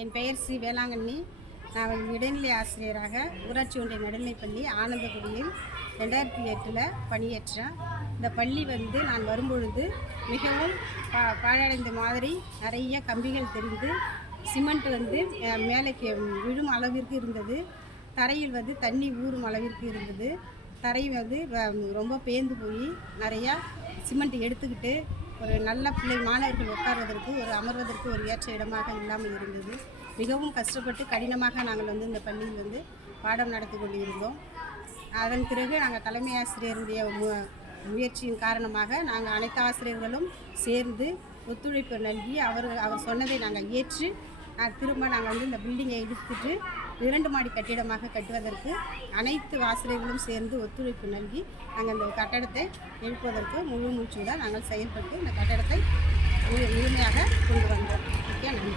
என் பெயர் சி வேளாங்கண்ணி. நான் இடைநிலை ஆசிரியராக ஊராட்சி ஒன்றிய நடுநிலைப்பள்ளி ஆனந்தகுடியில் 2008 பணியேற்றேன். இந்த பள்ளி நான் வரும்பொழுது மிகவும் பாழடைந்த மாதிரி நிறைய கம்பிகள் தெரிந்து சிமெண்ட் மேலே விழும் அளவிற்கு இருந்தது. தரையில் தண்ணி ஊறும் அளவிற்கு இருந்தது. தரை ரொம்ப பேர்ந்து போய் நிறையா சிமெண்ட் எடுத்துக்கிட்டு ஒரு நல்ல மாணவர்கள் உட்கார்வதற்கு அமர்வதற்கு ஒரு ஏற்ற இடமாக இல்லாமல் இருந்தது. மிகவும் கஷ்டப்பட்டு கடினமாக நாங்கள் இந்த பள்ளியில் பாடம் நடத்தி கொண்டு இருந்தோம். அதன் பிறகு நாங்கள் தலைமை ஆசிரியருடைய முயற்சியின் காரணமாக நாங்கள் அனைத்து ஆசிரியர்களும் சேர்ந்து ஒத்துழைப்பு நல்கி அவர் சொன்னதை நாங்கள் ஏற்று திரும்ப நாங்கள் இந்த பில்டிங்கை இடித்துட்டு 2 மாடி கட்டிடமாக கட்டுவதற்கு அனைத்து ஆசிரியர்களும் சேர்ந்து ஒத்துழைப்பு நல்கி நாங்கள் இந்த கட்டடத்தை எழுப்புவதற்கு முழு மூச்சுடன் நாங்கள் செயல்பட்டு இந்த கட்டடத்தை முழுமையாக கொண்டு வந்தோம். நன்றி.